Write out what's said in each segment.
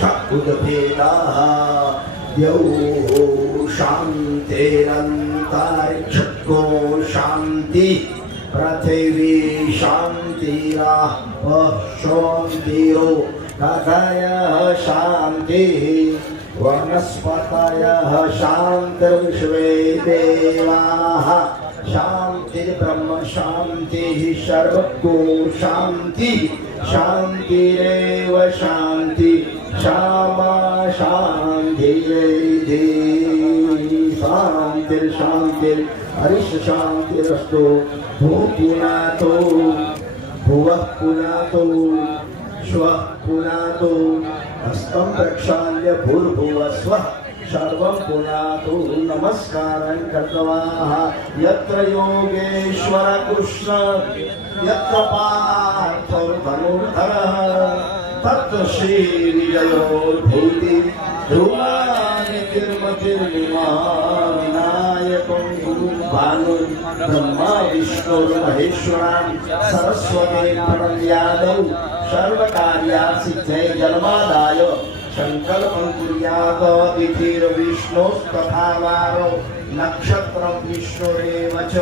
शक्तिभेदाः द्यौः शान्तिरन्तरिक्षको शान्ति पृथिवी शान्तिरापः शान्तिरो गगयः शान्तिः वनस्पतयः शान्तिर्विश्वे देवाः शान्तिर्ब्रह्म शान्तिः सर्वतो शान्ति शान्तिरेव शान्ति क्षमा शान्तिरेधि शान्तिर्शान्तिर् हरिश शान्तिरस्तु भूपुनातो भुवः पुनातो श्वः पुनातो हस्तं प्रक्षाल्य भूर्भुवः स्वः सर्वं पुनातु नमस्कारं कृत्वाः यत्र योगेश्वर कृष्ण यत्र पार्थो धनुर्धरः तत्र श्री विजयो भूति ध्रुवानि विनायकं गुरुं भानुं ब्रह्मा विष्णुर्महेश्वरं सरस्वती प्रणयादौ सर्वकार्यासिद्धये जन्मादाय संकल्पं कुर्यात् तिथिर्विष्णोस्तथा वारो नक्षत्रं विष्णुरेव च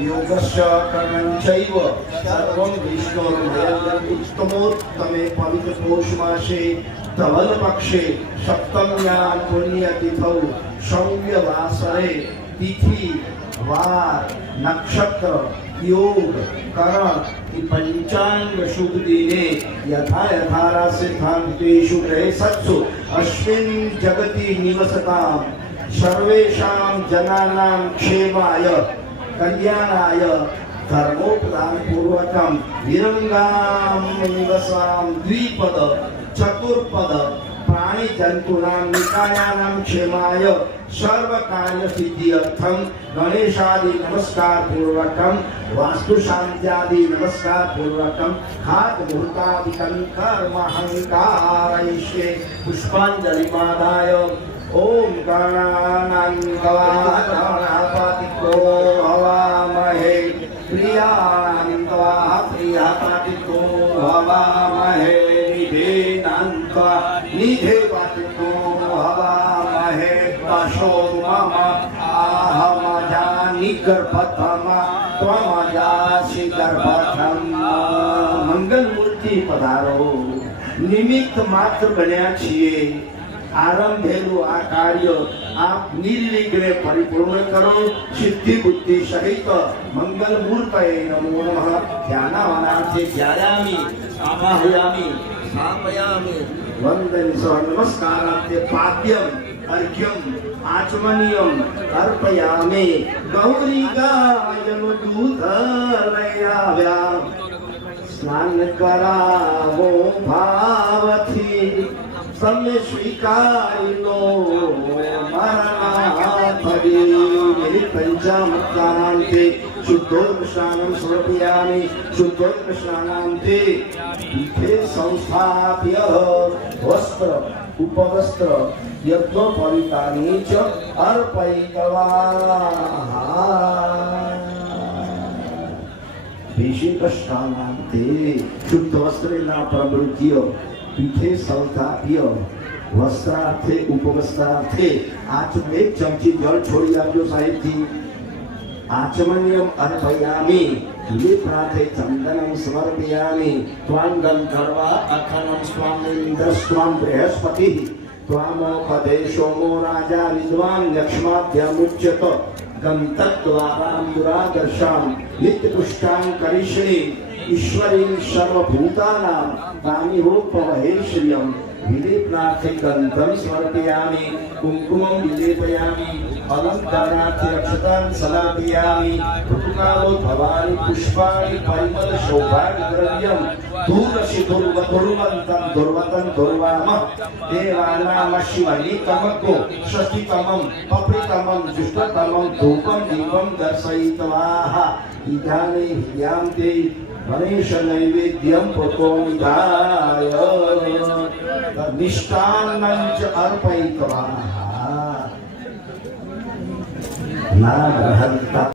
योगस्य कर्मं चैव सर्वं विष्णुर्मयम् उत्तमोत्तमे पवित्र पौष मासे धवल पक्षे सप्तम्यां पुण्यतिथौ सौम्यवासरे तिथि वार नक्षत्र योग करण की पंचांग शुभ दिने यथा यथारा सिद्धांतेषु ग्रहेषु अस्मिन् जगति निवसतां सर्वेषां जनानां क्षेमाय कल्याणाय धर्मोपदान पूर्वकं विरंगां निवसां द्विपद चतुर्पद प्राणी जंतूनां निकायानां क्षेमाय सर्व कार्य सिद्धि अर्थम गणेशादि नमस्कार पूर्वकम वास्तु शांत्यादि नमस्कार पूर्वकम हाथ मुहूर्तादिकं कर्महंकारयिष्ये पुष्पांजलि मादाय ओम गणानान्त्वापतिको हवामहे प्रियान्त्वा प्रियापतिको हवामहे निधेनान्त्वा निधेपतिको हवामहे दशो मम आहमजानि गर्भतम त्वमजासि गर्भतम मंगल मूर्ति पधारो निमित्त मात्र बन्या छिए आरंभेलू आ कार्य आप निर्विघ्ने परिपूर्ण करो सिद्धि बुद्धि सहित मंगल मूर्तये नमो नमः ध्यानावनार्थे ध्यायामि आवाहयामि स्थापयामि वंदन सह नमस्कारार्थे पाद्यम अर्घ्यम आचमनीयम अर्पयामि गौरीगायन दूधलयाव्या स्नान करावो भावथी समय स्वीकारिनो मरणाथरी मेरी पंचामृतानान्ते शुद्धोदकस्नानं समर्पयामि शुद्धोदकस्नानान्ते पीठे संस्थाप्य वस्त्र उपवस्त्र यज्ञोपवीतानि च अर्पयित्वा अभिषेकस्नानान्ते शुद्धवस्त्रेण प्रवृत्य पीठे संस्थाप्य वस्त्रार्थे उपवस्त्रार्थे आचमन एक चमची जल छोड़ी आपजो साहेब जी आचमनीयम अर्पयामि लेपनाथे चंदनम समर्पयामि त्वां गंधर्वा अखनम स्वामिन्द्र स्वाम बृहस्पति त्वामोपदे सोमो राजा विद्वान लक्ष्माद्यमुच्यत गंतद्वारां नित्यपुष्टां करिष्ये ईश्वरीं सर्वभूतानां कामिहोपवहेश्रियं विलेपनार्थे गन्धं समर्पयामि कुङ्कुमं विलेपयामि अलङ्कारणार्थे अक्षतां समर्पयामि ऋतुकालो भवानि पुष्पाणि परिमल सौभाग्यद्रव्यं दूरसि दुर्वतं दुर्वामः देवानामशिवनितमको षष्ठितमं पप्रितमं जुष्टतमं धूपं दीपं दर्शयित्वाः इदानीं ह्यां ते गणेश नैवेद्यं प्रकोनिधाय निष्ठान्नं च अर्पयित्वा न